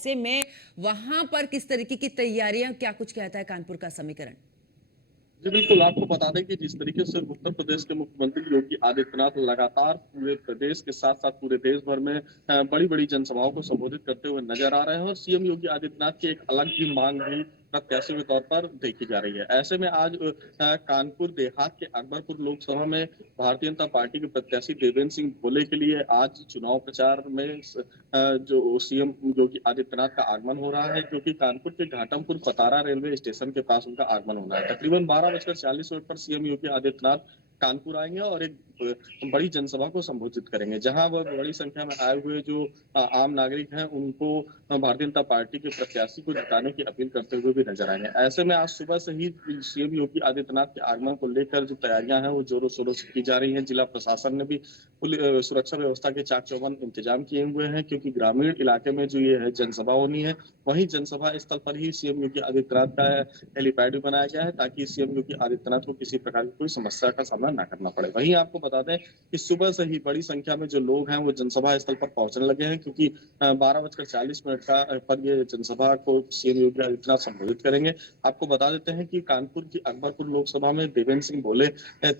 ऐसे में वहां पर किस तरीके की तैयारियां, क्या कुछ कहता है कानपुर का समीकरण? जी बिल्कुल, आपको बता दें कि जिस तरीके से उत्तर प्रदेश के मुख्यमंत्री योगी आदित्यनाथ लगातार पूरे प्रदेश के साथ-साथ पूरे देश भर में बड़ी-बड़ी जनसभाओं को संबोधित करते हुए नजर आ रहे हैं और सीएम योगी आदित्यनाथ की एक अलग ही मांग भी प्रत्याशी के तौर पर देखी जा रही है। ऐसे में आज कानपुर देहात के अकबरपुर लोकसभा में भारतीय जनता पार्टी के प्रत्याशी देवेंद्र सिंह भोले के लिए आज चुनाव प्रचार में जो सीएम योगी आदित्यनाथ का आगमन हो रहा है, क्योंकि कानपुर के घाटमपुर पतारा रेलवे स्टेशन के पास उनका आगमन होना है। तकरीबन 12:40 पर सीएम योगी आदित्यनाथ कानपुर आएंगे और एक बड़ी जनसभा को संबोधित करेंगे, जहां वह बड़ी संख्या में आए हुए जो आम नागरिक हैं उनको भारतीय जनता पार्टी के प्रत्याशी को जिताने की अपील करते हुए भी नजर आएंगे। ऐसे में आज सुबह से ही सीएम योगी आदित्यनाथ के आगमन को लेकर जो तैयारियां हैं वो जोरों शोरों से की जा रही हैं। जिला प्रशासन ने भी सुरक्षा व्यवस्था के चाक चौबंद इंतजाम किए हुए हैं, क्योंकि ग्रामीण इलाके में जो ये है जनसभा होनी है, वहीं जनसभा स्थल पर ही सीएम योगी आदित्यनाथ का हेलीपैड भी बनाया गया है, ताकि सीएम योगी आदित्यनाथ को किसी प्रकार की कोई समस्या का सामना न करना पड़े। वहीं आपको बता दें कि सुबह से ही बड़ी संख्या में जो लोग हैं वो जनसभा स्थल पर पहुंचने लगे हैं, क्योंकि 12:40 का पर ये जनसभा को सीएम योगी आदित्यनाथ संबोधित करेंगे। आपको बता देते हैं कि कानपुर की अकबरपुर लोकसभा में देवेंद्र सिंह भोले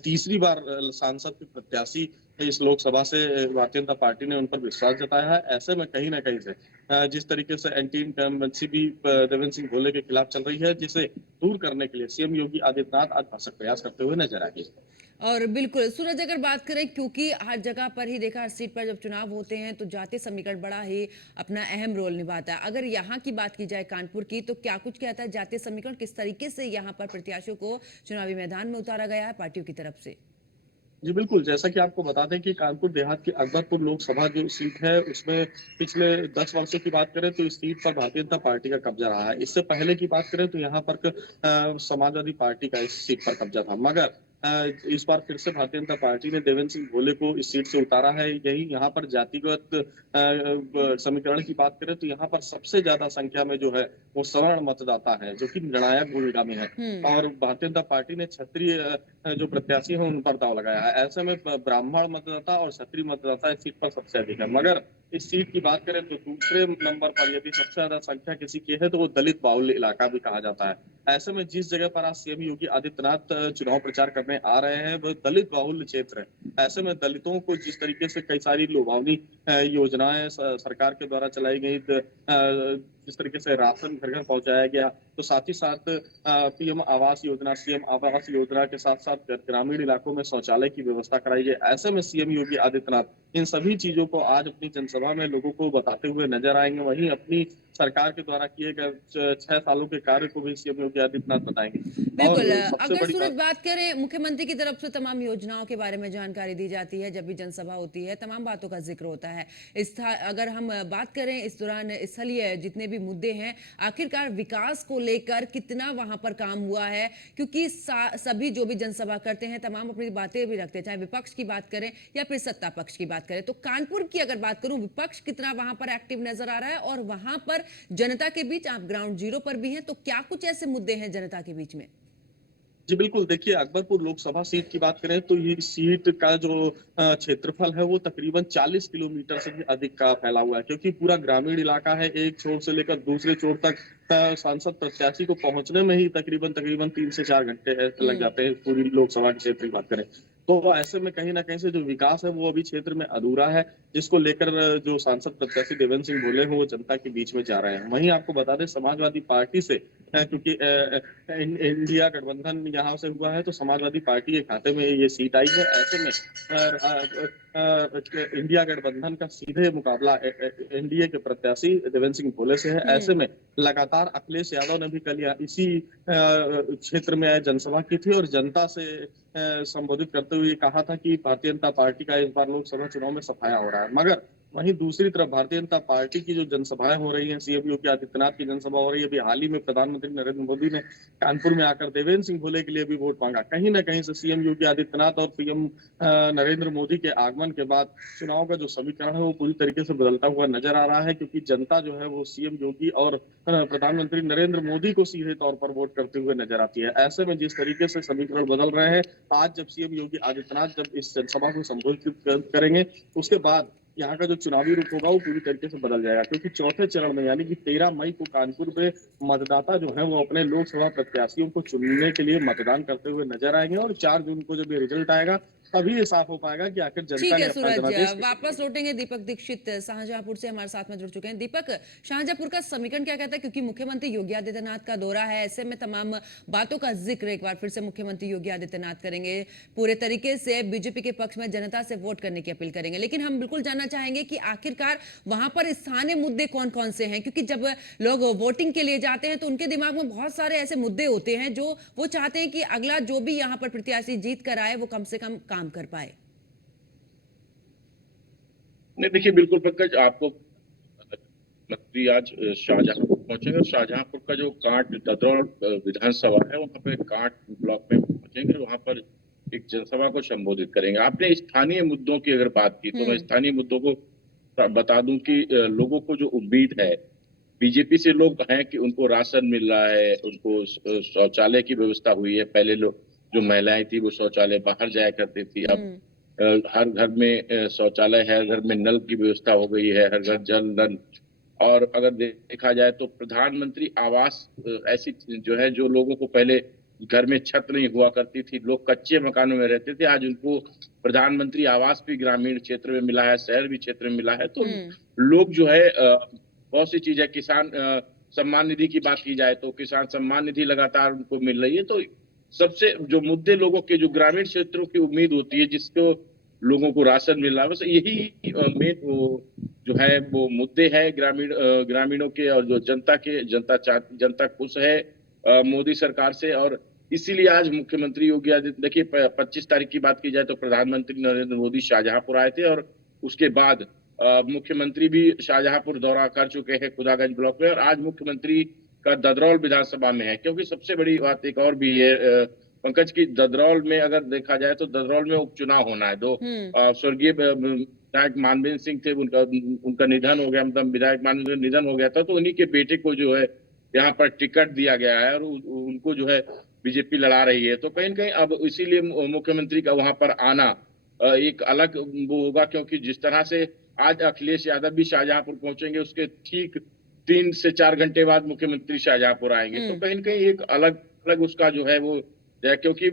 तीसरी बार सांसद के प्रत्याशी इस लोकसभा से भारतीय जनता पार्टी ने उन पर विश्वास जताया है। ऐसे में कहीं ना कहीं से जिस तरीके से एंटी इनकम्बेंसी भी देवेंद्र सिंह भोले के खिलाफ चल रही है, जिसे दूर करने के लिए सीएम योगी आदित्यनाथ आज भरसक प्रयास करते हुए नजर आएंगे। और बिल्कुल सूरज, अगर बात करें, क्योंकि हर जगह पर ही देखा, हर सीट पर जब चुनाव होते हैं तो जातीय समीकरण बड़ा ही अपना अहम रोल निभाता है। अगर यहाँ की बात की जाए कानपुर की, तो क्या कुछ कहता है जातीय समीकरण, किस तरीके से यहाँ पर प्रत्याशियों को चुनावी मैदान में उतारा गया है पार्टियों की तरफ से? जी बिल्कुल, जैसा कि आपको बता दें कि कानपुर देहात की अकबरपुर लोकसभा जो सीट है, उसमें पिछले 10 वर्षों की बात करें तो इस सीट पर भारतीय जनता पार्टी का कब्जा रहा है। इससे पहले की बात करें तो यहाँ पर समाजवादी पार्टी का इस सीट पर कब्जा था। मगर इस बार फिर से भारतीय जनता पार्टी ने देवेंद्र सिंह भोले को इस सीट से उतारा है। यही यहाँ पर जातिगत समीकरण की बात करें तो यहाँ पर सबसे ज्यादा संख्या में जो है वो सवर्ण मतदाता है, जो कि निर्णायक भूमिका में है। हम्म। और भारतीय जनता पार्टी ने क्षत्रिय जो प्रत्याशी हैं उन पर दाव लगाया है। ऐसे में ब्राह्मण मतदाता और क्षत्रिय मतदाता इस सीट पर सबसे अधिक है। मगर इस सीट की बात करें तो दूसरे नंबर पर यदि सबसे ज्यादा संख्या किसी की है तो वो दलित बाहुल्य इलाका भी कहा जाता है। ऐसे में जिस जगह पर आज सीएम योगी आदित्यनाथ चुनाव प्रचार करने आ रहे हैं वो दलित बाहुल्य क्षेत्र है। ऐसे में दलितों को जिस तरीके से कई सारी लुभावनी योजनाएं सरकार के द्वारा चलाई गई, जिस तरीके से राशन घर घर पहुंचाया गया, तो साथ ही साथ पीएम आवास योजना, सीएम आवास योजना के साथ साथ ग्रामीण इलाकों में शौचालय की व्यवस्था कराई गई। ऐसे में सीएम योगी आदित्यनाथ इन सभी चीजों को आज अपनी जनसभा में लोगों को बताते हुए नजर आएंगे। वहीं अपनी सरकार के द्वारा किए गए 6 सालों के कार्य को भी सीएम योगी आदित्यनाथ बताएंगे। और बिल्कुल। सबसे अगर बड़ी सूरज बात, बात करें, मुख्यमंत्री की तरफ से तमाम योजनाओं के बारे में जानकारी दी जाती है, जब भी जनसभा होती है तमाम बातों का जिक्र होता है। अगर हम बात करें इस दौरान स्थलीय जितने भी मुद्दे हैं, आखिरकार विकास को लेकर कितना वहां पर काम हुआ है, क्योंकि सभी जो भी जनसभा करते हैं तमाम अपनी बातें भी रखते हैं, चाहे विपक्ष की बात करें या फिर सत्ता पक्ष की बात करें। तो कानपुर की अगर बात करूं, विपक्ष कितना वहां पर एक्टिव नजर आ रहा है और वहां पर जनता के बीच, आप ग्राउंड जीरो पर भी हैं, तो क्या कुछ ऐसे मुद्दे हैं जनता के बीच में? जी बिल्कुल, देखिए अकबरपुर लोकसभा सीट की बात करें तो ये सीट का जो क्षेत्रफल है वो तकरीबन 40 किलोमीटर से भी अधिक का फैला हुआ है, क्योंकि पूरा ग्रामीण इलाका है। एक छोर से लेकर दूसरे छोर तक सांसद प्रत्याशी को पहुंचने में ही तकरीबन तकरीबन 3 से 4 घंटे लग हम्म। जाते हैं पूरी लोकसभा के क्षेत्र की बात करें तो। ऐसे में कहीं ना कहीं से जो विकास है वो अभी क्षेत्र में अधूरा है, जिसको लेकर जो सांसद प्रत्याशी देवेंद्र सिंह भोले हैं वो जनता के बीच में जा रहे हैं। वहीं आपको बता दें समाजवादी पार्टी से क्योंकि इंडिया गठबंधन यहाँ से हुआ है तो समाजवादी पार्टी के खाते में ये सीट आई है। ऐसे में इंडिया गठबंधन का सीधे मुकाबला एनडीए के प्रत्याशी देवेंद्र सिंह भोले से है। ऐसे हम्म। में लगातार अखिलेश यादव ने भी कल इसी क्षेत्र में जनसभा की थी और जनता से संबोधित करते हुए कहा था कि भारतीय जनता पार्टी का इस बार लोकसभा चुनाव में सफाया हो रहा है। मगर वहीं दूसरी तरफ भारतीय जनता पार्टी की जो जनसभाएं हो रही हैं, सीएम योगी आदित्यनाथ की जनसभा हो रही है। अभी हाल ही में प्रधानमंत्री नरेंद्र मोदी ने कानपुर में आकर देवेंद्र सिंह भोले के लिए भी वोट मांगा। कहीं ना कहीं से सीएम योगी आदित्यनाथ और पीएम नरेंद्र मोदी के आगमन के बाद चुनाव का जो समीकरण है वो पूरी तरीके से बदलता हुआ नजर आ रहा है, क्योंकि जनता जो है वो सीएम योगी और प्रधानमंत्री नरेंद्र मोदी को सीधे तौर पर वोट करते हुए नजर आती है। ऐसे में जिस तरीके से समीकरण बदल रहे हैं, आज जब सीएम योगी आदित्यनाथ जब इस जनसभा को संबोधित करेंगे उसके बाद यहाँ का जो चुनावी रुख होगा वो पूरी तरीके से बदल जाएगा, क्योंकि चौथे चरण में यानी कि 13 मई को कानपुर में मतदाता जो है वो अपने लोकसभा प्रत्याशियों को चुनने के लिए मतदान करते हुए नजर आएंगे, और 4 जून को जब ये रिजल्ट आएगा तभी ये साफ हो पाएगा कि आखिर जनता ठीक ने है अपना सूरज, जनादेश वापस लौटेंगे। दीपक दीक्षित शाहजहांपुर से हमारे साथ में जुड़ चुके हैं। दीपक, शाहजहांपुर का समीकरण क्या कहता है, क्योंकि मुख्यमंत्री योगी आदित्यनाथ का दौरा है, ऐसे में तमाम बातों का जिक्र एक बार फिर से मुख्यमंत्री योगी आदित्यनाथ करेंगे, पूरे तरीके से बीजेपी के पक्ष में जनता से वोट करने की अपील करेंगे। लेकिन हम बिल्कुल जानना चाहेंगे कि आखिरकार वहां पर स्थानीय मुद्दे कौन कौन से हैं, क्योंकि जब लोग वोटिंग के लिए जाते हैं तो उनके दिमाग में बहुत सारे ऐसे मुद्दे होते हैं जो वो चाहते हैं कि अगला जो भी यहाँ पर प्रत्याशी जीत कर आए वो कम से कम काम कर पाए। नहीं, देखिए बिल्कुल पंकज, आपको मंत्री आज शाहजहांपुर पहुंचेंगे और शाहजहांपुर का जो कांट ददरौल विधानसभा है वहां पे कांट ब्लॉक में पहुंचेंगे, वहां पर एक जनसभा को संबोधित करेंगे। आपने स्थानीय मुद्दों की अगर बात की तो मैं स्थानीय मुद्दों को बता दूं कि लोगों को जो उम्मीद है बीजेपी से, लोग हैं कि उनको राशन मिल रहा है, उनको शौचालय की व्यवस्था हुई है। पहले लोग जो महिलाएं थी वो शौचालय बाहर जाया करती थी, अब हर घर में शौचालय है, हर घर में नल की व्यवस्था हो गई है, हर घर जल नल। और अगर देखा जाए तो प्रधानमंत्री आवास ऐसी जो है, जो लोगों को पहले घर में छत नहीं हुआ करती थी, लोग कच्चे मकानों में रहते थे, आज उनको प्रधानमंत्री आवास भी ग्रामीण क्षेत्र में मिला है, शहर भी क्षेत्र में मिला है। तो लोग जो है बहुत सी चीजें, किसान सम्मान निधि की बात की जाए तो किसान सम्मान निधि लगातार उनको मिल रही है। तो सबसे जो मुद्दे लोगों के, जो ग्रामीण क्षेत्रों की उम्मीद होती है, जिसको लोगों को राशन मिल रहा है, बस यही मेन जो है वो मुद्दे हैं ग्रामीणों के। और जो जनता खुश है मोदी सरकार से, और इसीलिए आज मुख्यमंत्री योगी आदित्यनाथ, देखिए 25 तारीख की बात की जाए तो प्रधानमंत्री नरेंद्र मोदी शाहजहांपुर आए थे, और उसके बाद मुख्यमंत्री भी शाहजहांपुर दौरा कर चुके हैं खुदागंज ब्लॉक में, और आज मुख्यमंत्री का ददरौल विधानसभा में है। क्योंकि सबसे बड़ी बात एक और भी है पंकज, की ददरौल में अगर देखा जाए तो ददरौल में उपचुनाव होना है। दो स्वर्गीय विधायक मानवेंद्र सिंह थे, उनका निधन हो गया, मतलब विधायक मानवेंद्र निधन हो गया था, तो उन्हीं के बेटे को जो है यहाँ पर टिकट दिया गया है, और उनको जो है बीजेपी लड़ा रही है। तो कहीं न कहीं अब इसीलिए मुख्यमंत्री का वहां पर आना एक अलग वो होगा, क्योंकि जिस तरह से आज अखिलेश यादव भी शाहजहांपुर पहुंचेंगे, उसके ठीक 3 से 4 घंटे बाद मुख्यमंत्री शाहजहांपुर आएंगे। तो कहीं न कहीं एक अलग अलग उसका जो है वो है, क्योंकि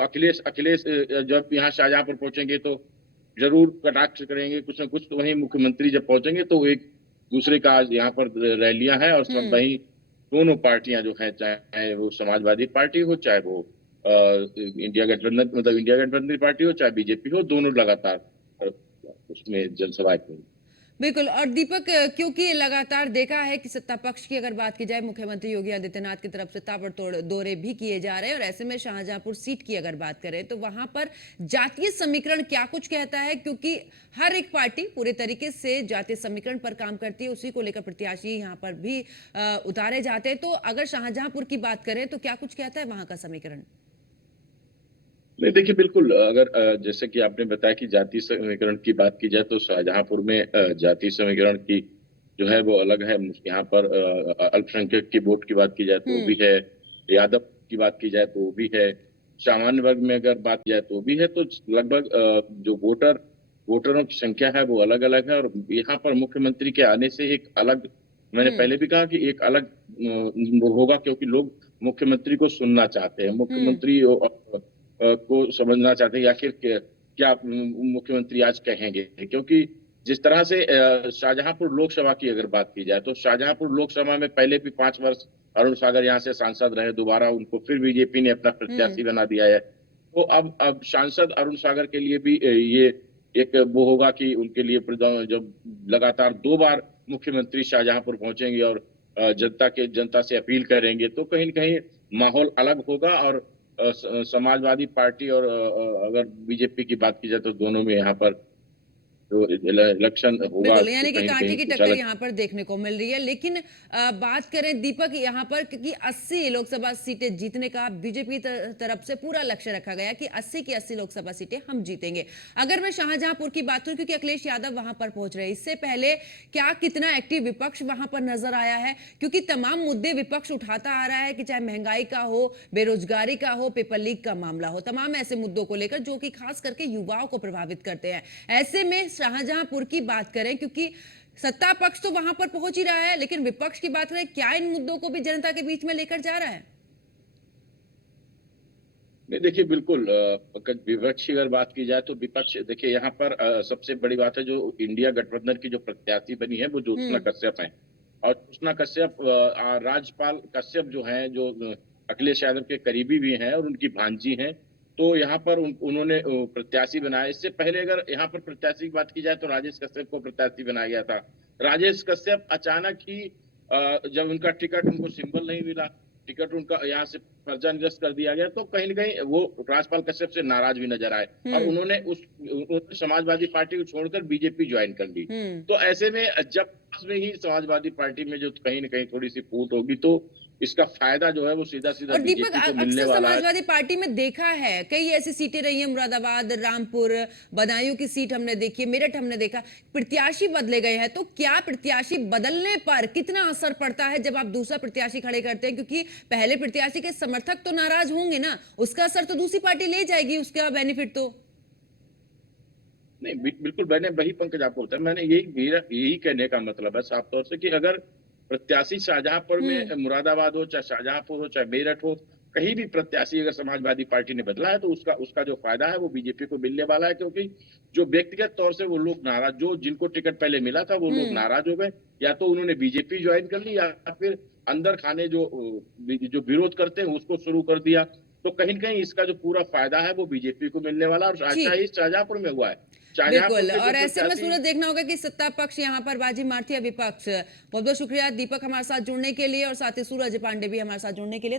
अखिलेश जब यहाँ शाहजहांपुर पहुंचेंगे तो जरूर कटाक्ष करेंगे कुछ ना कुछ, तो वहीं मुख्यमंत्री जब पहुंचेंगे तो एक दूसरे का आज यहाँ पर रैलियां हैं, और सब वहीं दोनों पार्टियां जो है, चाहे वो समाजवादी पार्टी हो, चाहे वो इंडिया गठबंधन, मतलब इंडिया गठबंधन पार्टी हो, चाहे बीजेपी हो, दोनों लगातार उसमें जनसभाएं करेंगे। बिल्कुल। और दीपक, क्योंकि लगातार देखा है कि सत्ता पक्ष की अगर बात की जाए, मुख्यमंत्री योगी आदित्यनाथ की तरफ से ताबड़तोड़ दौरे भी किए जा रहे हैं, और ऐसे में शाहजहांपुर सीट की अगर बात करें तो वहां पर जातीय समीकरण क्या कुछ कहता है, क्योंकि हर एक पार्टी पूरे तरीके से जातीय समीकरण पर काम करती है, उसी को लेकर प्रत्याशी यहाँ पर भी उतारे जाते हैं। तो अगर शाहजहांपुर की बात करें तो क्या कुछ कहता है वहां का समीकरण? नहीं, देखिए बिल्कुल, अगर जैसे कि आपने बताया कि जातीय समीकरण की बात की जाए तो शाहजहांपुर में जातीय समीकरण की जो है वो अलग है। यहाँ पर अल्पसंख्यक की वोट की बात की जाए तो वो भी है, यादव की बात की जाए तो वो भी है, सामान्य वर्ग में अगर बात की जाए तो वो भी है। तो लगभग जो वोटरों की संख्या है वो अलग अलग है, और यहाँ पर मुख्यमंत्री के आने से एक अलग, मैंने पहले भी कहा कि एक अलग वो होगा, क्योंकि लोग मुख्यमंत्री को सुनना चाहते हैं, मुख्यमंत्री को समझना चाहते हैं आखिर क्या मुख्यमंत्री आज कहेंगे। क्योंकि जिस तरह से शाहजहांपुर लोकसभा की अगर बात की जाए तो शाहजहांपुर लोकसभा में पहले भी 5 वर्ष अरुण सागर यहाँ से सांसद रहे, दोबारा उनको फिर बीजेपी ने अपना प्रत्याशी बना दिया है। तो अब सांसद अरुण सागर के लिए भी ये एक वो होगा कि उनके लिए जब लगातार 2 बार मुख्यमंत्री शाहजहांपुर पहुंचेंगे और जनता से अपील करेंगे, तो कहीं न कहीं माहौल अलग होगा। और समाजवादी पार्टी और अगर बीजेपी की बात की जाए तो दोनों में यहाँ पर जो इलेक्शन होगा बिल्कुल, तो यानी कि कहीं न कांटे कहीं की कुछ टक्कर अलग। यहाँ पर देखने को मिल रही है। लेकिन बात करें दीपक यहाँ पर, क्योंकि 80 लोकसभा सीटें जीतने का बीजेपी तरफ से पूरा लक्ष्य रखा गया कि 80 की 80 लोकसभा सीटें हम जीतेंगे। अगर मैं शाहजहांपुर की बात करूं, क्योंकि अखिलेश यादव वहां पर पहुंच रहे हैं, इससे पहले क्या कितना एक्टिव विपक्ष वहां पर नजर आया है? क्योंकि तमाम मुद्दे विपक्ष उठाता आ रहा है कि चाहे महंगाई का हो, बेरोजगारी का हो, पेपर लीक का मामला हो, तमाम ऐसे मुद्दों को लेकर जो कि खास करके युवाओं को प्रभावित करते हैं। ऐसे में शाहजहांपुर की बात करें, क्योंकि सत्ता पक्ष तो वहां पर पहुंच ही रहा है, लेकिन विपक्ष की बात करें, क्या इन मुद्दों को भी जनता के बीच में लेकर जा रहा है? नहीं, देखिए बिल्कुल पंकज, विपक्ष की अगर बात की जाए तो विपक्ष देखिए यहाँ पर सबसे बड़ी बात है, जो इंडिया गठबंधन की जो प्रत्याशी बनी है वो ज्योत्सना हम्म। कश्यप है। और ज्योत्सना कश्यप राजपाल कश्यप जो हैं, जो अखिलेश यादव के करीबी भी हैं और उनकी भांजी हैं। तो यहाँ पर उन्होंने प्रत्याशी बनाया। इससे पहले अगर यहाँ पर प्रत्याशी की बात की जाए तो राजेश कश्यप को प्रत्याशी बनाया गया था। राजेश कश्यप अचानक ही जब उनका टिकट, उनको सिंबल नहीं मिला, टिकट उनका यहाँ से पर्चा निरस्त कर दिया गया, तो कहीं न कहीं वो राजपाल कश्यप से नाराज भी नजर आए और उन्होंने समाजवादी पार्टी को छोड़कर बीजेपी ज्वाइन कर ली। हम्म। तो ऐसे में जब पास में ही समाजवादी पार्टी में जो कहीं न कहीं थोड़ी सी फूट होगी, तो इसका फायदा जो है वो सीधा सीधा और दीपक, बीजेपी को मिलने अक्सर वाला है। समाजवादी पार्टी में देखा है, कई ऐसी सीटें रही हैं, मुरादाबाद, रामपुर, बदायूं की सीट हमने देखी है, मेरठ हमने देखा, प्रत्याशी बदले गए हैं। तो क्या प्रत्याशी बदलने पर कितना असर पड़ता है जब आप दूसरा प्रत्याशी खड़े करते हैं? क्योंकि पहले प्रत्याशी के समर्थक तो नाराज होंगे ना, उसका असर तो दूसरी पार्टी ले जाएगी, उसका बेनिफिट तो। नहीं, बिल्कुल मैंने वही पंकज आपको बताया, मैंने मेरा यही कहने का मतलब है साफ तौर से कि अगर प्रत्याशी शाहजहांपुर में, मुरादाबाद हो चाहे शाहजहांपुर हो चाहे मेरठ हो, कहीं भी प्रत्याशी अगर समाजवादी पार्टी ने बदला है तो उसका उसका जो फायदा है वो बीजेपी को मिलने वाला है। क्योंकि जो व्यक्तिगत तौर से वो लोग नाराज, जो जिनको टिकट पहले मिला था वो लोग नाराज हो गए, या तो उन्होंने बीजेपी ज्वाइन कर ली या फिर अंदर खाने जो विरोध करते हैं उसको शुरू कर दिया। तो कहीं न कहीं इसका जो पूरा फायदा है वो बीजेपी को मिलने वाला है, और ऐसा ही शाहजहांपुर में हुआ है। शाहजहांपुर बिल्कुल, के जो और ऐसे में प्रत्याशी, सूरज देखना होगा कि सत्ता पक्ष यहाँ पर बाजी मारती है विपक्ष। बहुत बहुत शुक्रिया दीपक हमारे साथ जुड़ने के लिए, और साथ ही सूरज पांडे भी हमारे साथ जुड़ने के लिए।